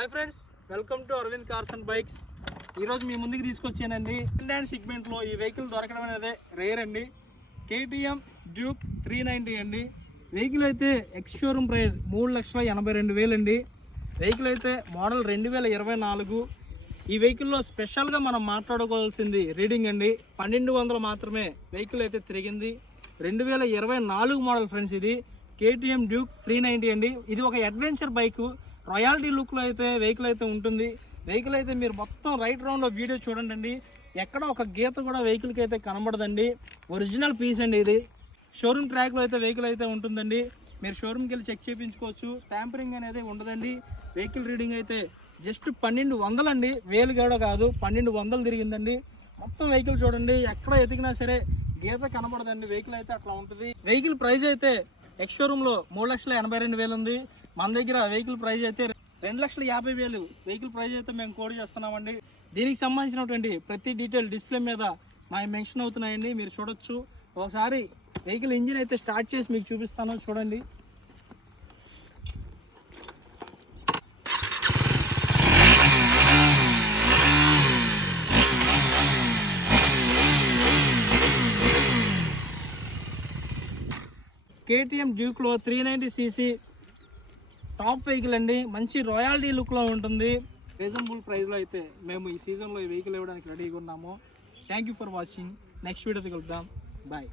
Hi friends, welcome to Arvind cars and bikes. ఈరోజు మీ ముందుకు తీసుకొచ్చానండి. ఇండియన్ సెగ్మెంట్లో ఈ వెహికల్ దొరకడం అనేది రేర్ అండి. KTM డ్యూక్ 390 అండి. వెహికల్ అయితే ఎక్స్ షోరూమ్ ప్రైస్ 3,82,000 అండి. వెహికల్ అయితే మోడల్ 2024. ఈ వెహికల్లో స్పెషల్గా మనం మాట్లాడుకోవాల్సింది రీడింగ్ అండి. 1200 మాత్రమే వెహికల్ అయితే తిరిగింది. 2024 మోడల్ ఫ్రెండ్స్. ఇది KTM డ్యూక్ 390 అండి. ఇది ఒక అడ్వెంచర్ బైక్, రాయల్టీ లుక్లో అయితే వెహికల్ అయితే ఉంటుంది. వెహికల్ అయితే మీరు మొత్తం రైట్ రౌండ్లో వీడియో చూడండి అండి. ఎక్కడ ఒక గీత కూడా వెహికల్కి అయితే కనబడదండి. ఒరిజినల్ పీస్ అండి. ఇది షోరూమ్ ట్రాక్లో అయితే వెహికల్ అయితే ఉంటుందండి. మీరు షోరూమ్కి వెళ్ళి చెక్ చేయించుకోవచ్చు. ట్యాంపరింగ్ అనేది ఉండదండి. వెహికల్ రీడింగ్ అయితే జస్ట్ 1200 అండి. 1000 కూడా కాదు, 1200 తిరిగిందండి. మొత్తం వెహికల్ చూడండి, ఎక్కడ ఎతికినా సరే గీత కనబడదండి. వెహికల్ అయితే అట్లా ఉంటుంది. వెహికల్ ప్రైస్ అయితే ఎక్స్ షోరూమ్లో 3,82,000 ఉంది. మన దగ్గర వెహికల్ ప్రైస్ అయితే 2,50,000 వెహికల్ ప్రైస్ అయితే మేము కోడ్ చేస్తున్నామండి. దీనికి సంబంధించినటువంటి ప్రతి డీటెయిల్ డిస్ప్లే మీద మా మెన్షన్ అవుతున్నాయండి, మీరు చూడొచ్చు. ఒకసారి వెహికల్ ఇంజిన్ అయితే స్టార్ట్ చేసి మీకు చూపిస్తాను, చూడండి. KTM డ్యూక్లో 390cc టాప్ వెహికల్ అండి. మంచి రాయల్టీ లుక్లో ఉంటుంది. రీజనబుల్ ప్రైస్లో అయితే మేము ఈ సీజన్లో ఈ వెహికల్ ఇవ్వడానికి రెడీగా ఉన్నాము. Thank you for watching. Next వీడియోతో కలుద్దాం. బాయ్.